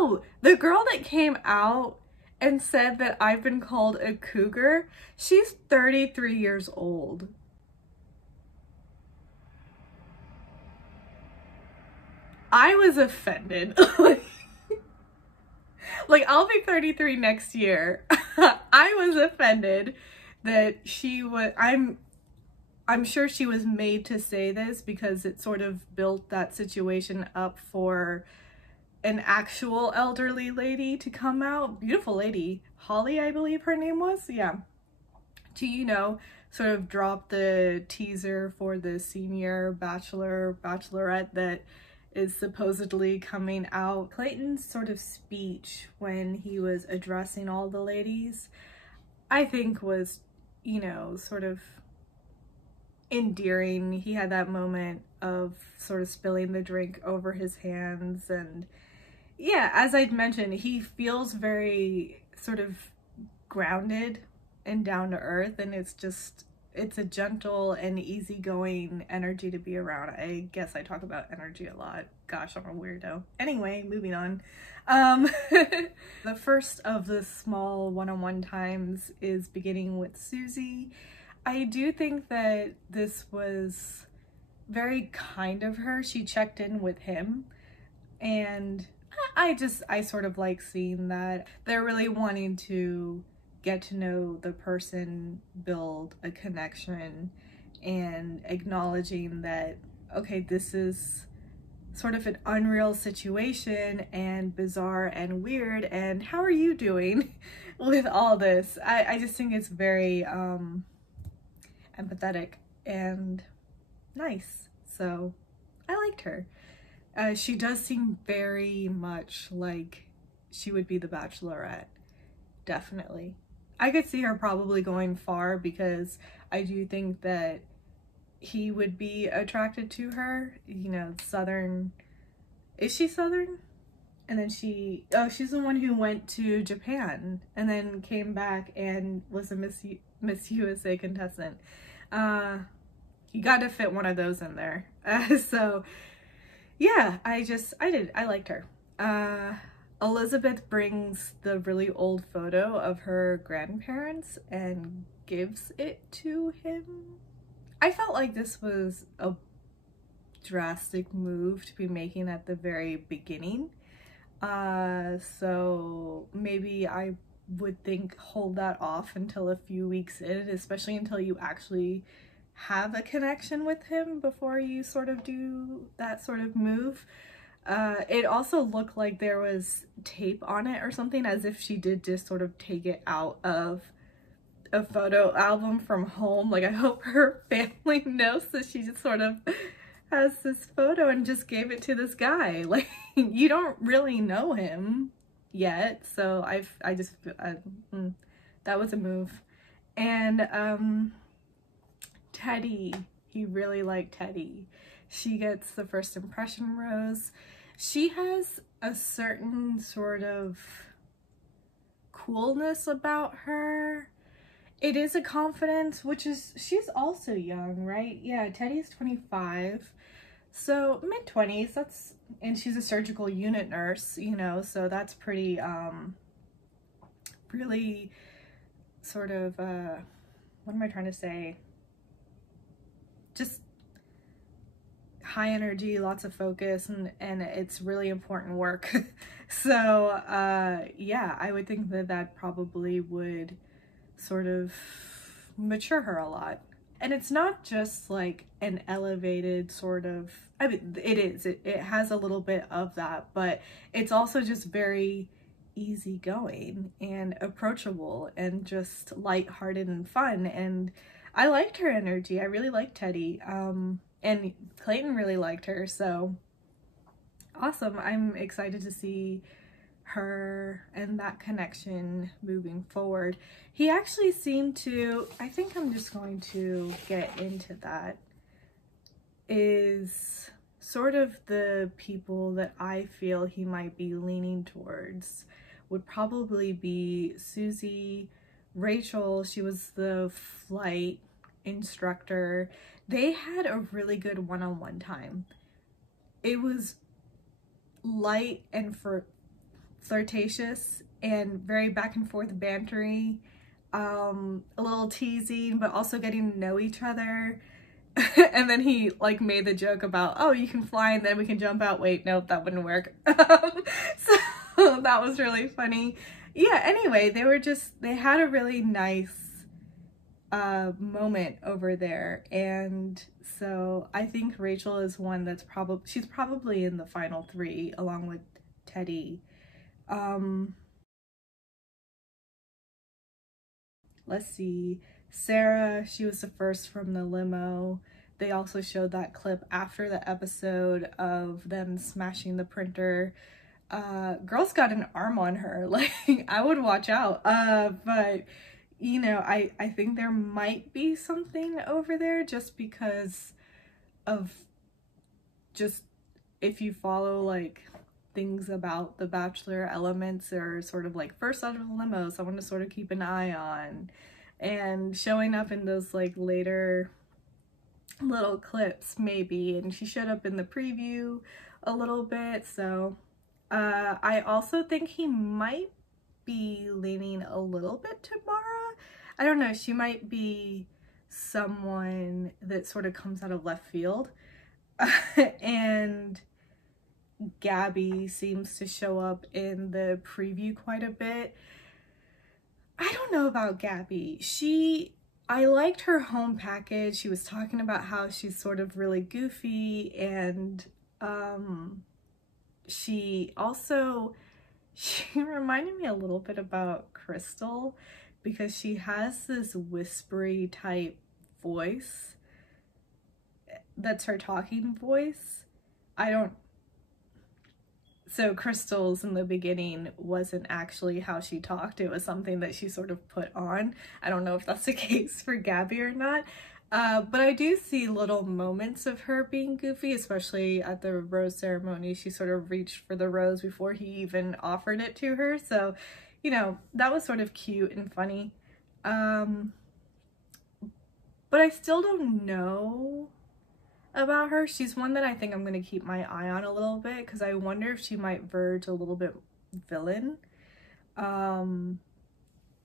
Oh, the girl that came out and said that I've been called a cougar, she's 33 years old. I was offended. Like, I'll be 33 next year. I was offended that she was, I'm sure she was made to say this because it sort of built that situation up for an actual elderly lady to come out. Beautiful lady. Holly, I believe her name was. Yeah. To, you know, sort of drop the teaser for the senior bachelorette that is supposedly coming out. Clayton's sort of speech when he was addressing all the ladies, I think was, you know, sort of endearing. He had that moment of sort of spilling the drink over his hands, and yeah, as I'd mentioned, he feels very sort of grounded and down to earth, and it's a gentle and easygoing energy to be around. I guess I talk about energy a lot. Gosh, I'm a weirdo. Anyway, moving on. The first of the small one-on-one times is beginning with Susie. I do think that this was very kind of her. She checked in with him, and I sort of like seeing that they're really wanting to get to know the person, build a connection, and acknowledging that, okay, this is sort of an unreal situation and bizarre and weird, and how are you doing with all this? I just think it's very empathetic and nice. So I liked her. She does seem very much like she would be the Bachelorette. Definitely. I could see her probably going far because I do think that he would be attracted to her. You know, Southern. Is she Southern? And then she's the one who went to Japan and then came back and was a Miss USA contestant. You got to fit one of those in there. So yeah, I liked her. Elizabeth brings the really old photo of her grandparents and gives it to him. I felt like this was a drastic move to be making at the very beginning. So maybe I would think hold that off until a few weeks in, especially until you actually have a connection with him before you sort of do that sort of move. It also looked like there was tape on it or something, as if she did just sort of take it out of a photo album from home. Like, I hope her family knows that she just sort of has this photo and just gave it to this guy. Like, you don't really know him yet, so that was a move. And Teddy, he really liked Teddy. She gets the first impression rose. She has a certain sort of coolness about her. It is a confidence, she's also young, right? Yeah, Teddy's 25. So mid-20s, and she's a surgical unit nurse, you know, so that's pretty, really sort of, what am I trying to say? Just high energy, lots of focus, and it's really important work. So, yeah, I would think that probably would sort of mature her a lot. And it's not just like an elevated sort of, I mean, it has a little bit of that, but it's also just very easygoing and approachable and just lighthearted and fun. And I liked her energy. I really liked Teddy. And Clayton really liked her, so awesome. I'm excited to see her and that connection moving forward. He actually seemed to, I think I'm just going to get into that, is sort of the people that I feel he might be leaning towards would probably be Susie, Rachel. She was the flight instructor. They had a really good one-on-one time. It was light and flirtatious and very back and forth bantery, a little teasing, but also getting to know each other. And then he like made the joke about, oh, you can fly and then we can jump out. Wait, nope, that wouldn't work. So that was really funny. Yeah, anyway, they had a really nice moment over there. And so I think Rachel is one that's she's probably in the final 3 along with Teddy. Let's see, Sarah, she was the first from the limo. They also showed that clip after the episode of them smashing the printer. Girl's got an arm on her. Like, I would watch out. But, you know, I think there might be something over there just because of just, if you follow, like, things about the Bachelor, elements are sort of like first out of the limo, someone to sort of keep an eye on, and showing up in those like later little clips maybe, and she showed up in the preview a little bit. So I also think he might be leaning a little bit to Mara. I don't know, she might be someone that sort of comes out of left field. And Gabby seems to show up in the preview quite a bit. I don't know about Gabby. I liked her home package. She was talking about how she's sort of really goofy, and she reminded me a little bit about Crystal because she has this whispery type voice that's her talking voice. So Crystal's in the beginning wasn't actually how she talked. It was something that she sort of put on. I don't know if that's the case for Gabby or not. But I do see little moments of her being goofy, especially at the rose ceremony. She sort of reached for the rose before he even offered it to her. So, you know, that was sort of cute and funny. But I still don't know about her. She's one that I think I'm going to keep my eye on a little bit because I wonder if she might verge a little bit villain. And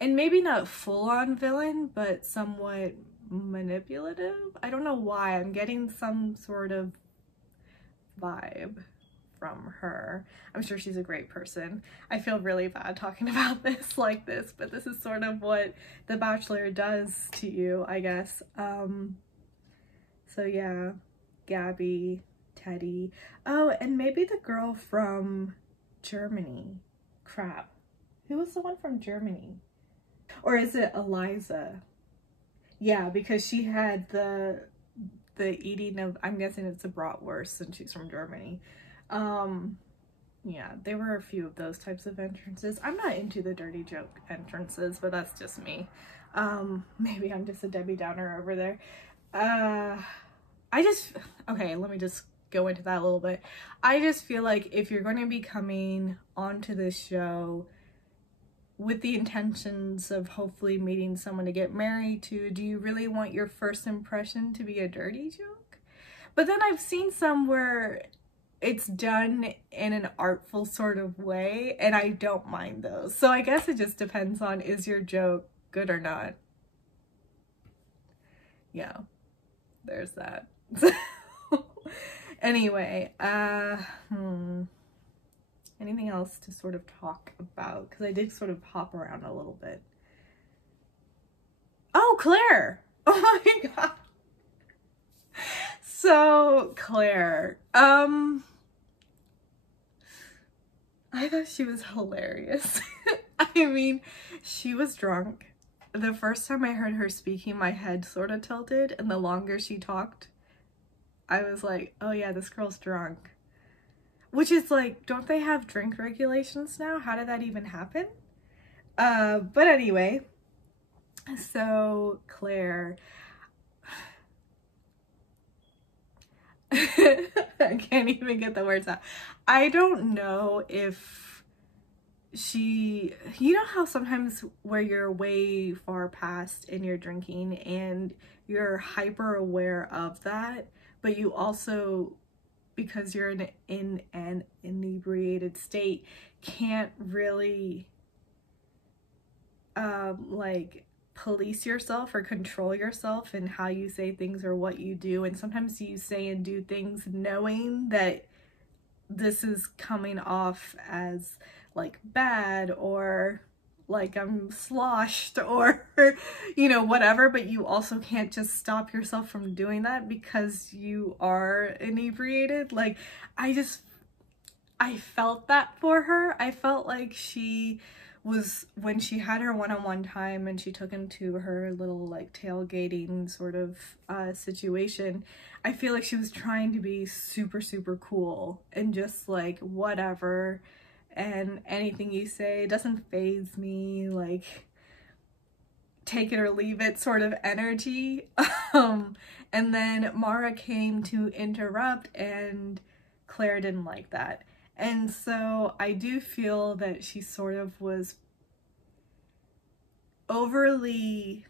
maybe not full-on villain, but somewhat manipulative. I don't know why. I'm getting some sort of vibe from her. I'm sure she's a great person. I feel really bad talking about this like this, but this is sort of what The Bachelor does to you, I guess. So yeah, Gabby, Teddy. Oh, and maybe the girl from Germany. Crap. Who was the one from Germany? Or is it Eliza? Yeah, because she had the eating of, I'm guessing it's a bratwurst since she's from Germany. Yeah, there were a few of those types of entrances. I'm not into the dirty joke entrances, but that's just me. Maybe I'm just a Debbie Downer over there. Okay, let me just go into that a little bit. I just feel like if you're going to be coming onto this show with the intentions of hopefully meeting someone to get married to, do you really want your first impression to be a dirty joke? But then I've seen some where it's done in an artful sort of way, and I don't mind those. So I guess it just depends on, is your joke good or not? Yeah, there's that. Anyway, anything else to sort of talk about? Because I did sort of hop around a little bit. Oh, Claire! Oh my god! So, Claire, I thought she was hilarious. I mean, she was drunk. The first time I heard her speaking, my head sort of tilted, and the longer she talked, I was like, oh yeah, this girl's drunk. Which is like, don't they have drink regulations now? How did that even happen? But anyway, so Claire, I can't even get the words out. I don't know if she, you know how sometimes where you're way far past in your drinking and you're hyper aware of that, but you also, because you're in an inebriated state, can't really like police yourself or control yourself in how you say things or what you do, and sometimes you say and do things knowing that this is coming off as like bad or like I'm sloshed or you know, whatever, but you also can't just stop yourself from doing that because you are inebriated. Like I felt that for her. I felt like she was, when she had her one-on-one time and she took him to her little like tailgating sort of situation, I feel like she was trying to be super, super cool and just like whatever, and anything you say doesn't faze me, like take it or leave it sort of energy. And then Mara came to interrupt and Claire didn't like that. And so I do feel that she sort of was overly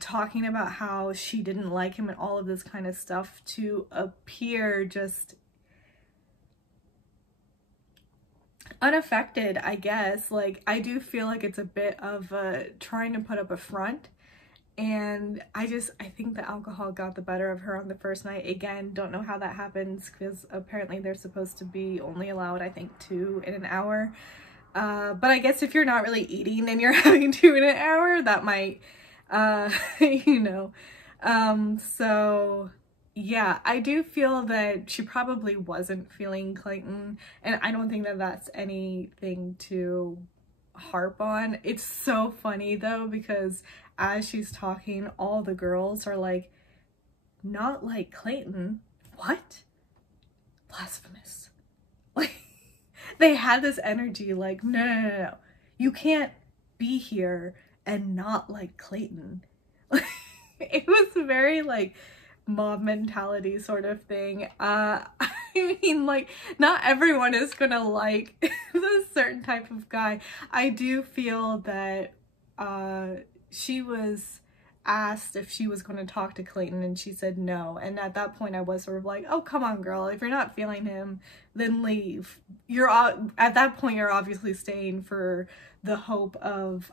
talking about how she didn't like him and all of this kind of stuff to appear just unaffected, I guess. Like, I do feel like it's a bit of trying to put up a front. And I think the alcohol got the better of her on the first night. Again, don't know how that happens because apparently they're supposed to be only allowed, I think, 2 in an hour. But I guess if you're not really eating and you're having 2 in an hour, that might, you know. So yeah, I do feel that she probably wasn't feeling Clayton, and I don't think that that's anything to harp on. It's so funny though, because as she's talking, all the girls are like, not like Clayton. What? Blasphemous. Like, they had this energy like, no. You can't be here and not like Clayton. It was very like mob mentality sort of thing. I mean, like, not everyone is gonna like this certain type of guy. I do feel that she was asked if she was going to talk to Clayton and she said no, and at that point I was sort of like, oh, come on girl, if you're not feeling him, then leave. You're at that point you're obviously staying for the hope of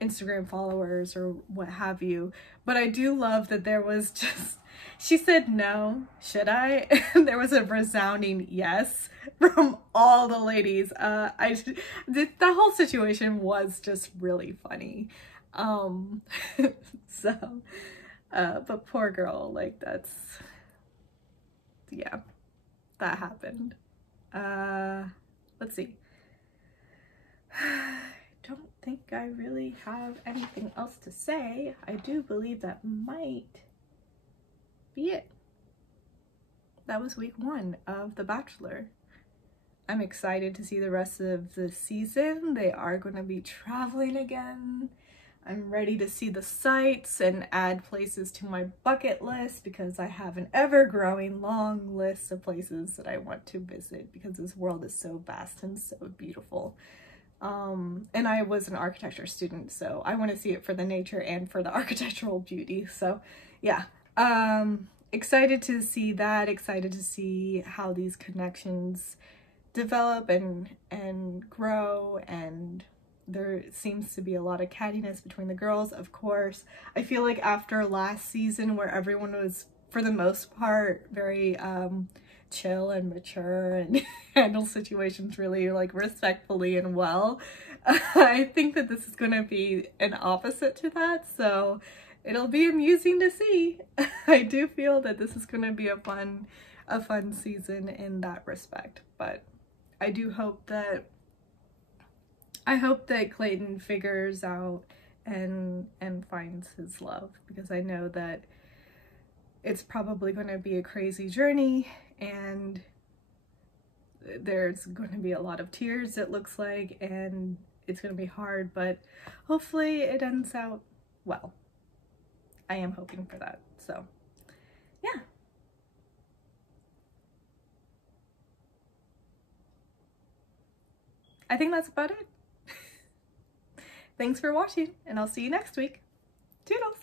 Instagram followers or what have you. But I do love that there was just, she said no, should I? And there was a resounding yes from all the ladies. The whole situation was just really funny. So but poor girl, like, that's, yeah, that happened. Let's see. Don't think I really have anything else to say. I do believe that might be it. That was week 1 of The Bachelor. I'm excited to see the rest of the season. They are going to be traveling again. I'm ready to see the sights and add places to my bucket list because I have an ever-growing long list of places that I want to visit because this world is so vast and so beautiful. And I was an architecture student, so I want to see it for the nature and for the architectural beauty. So yeah, excited to see that, excited to see how these connections develop and grow, and there seems to be a lot of cattiness between the girls, of course. I feel like after last season where everyone was, for the most part, very chill and mature and handle situations really like respectfully and well, I think that this is going to be an opposite to that, so it'll be amusing to see. I do feel that this is going to be a fun season in that respect, but I do hope that Clayton figures out and finds his love, because I know that it's probably going to be a crazy journey and there's going to be a lot of tears, it looks like, and it's going to be hard, but hopefully it ends out well. I am hoping for that. So yeah. I think that's about it. Thanks for watching, and I'll see you next week. Toodles!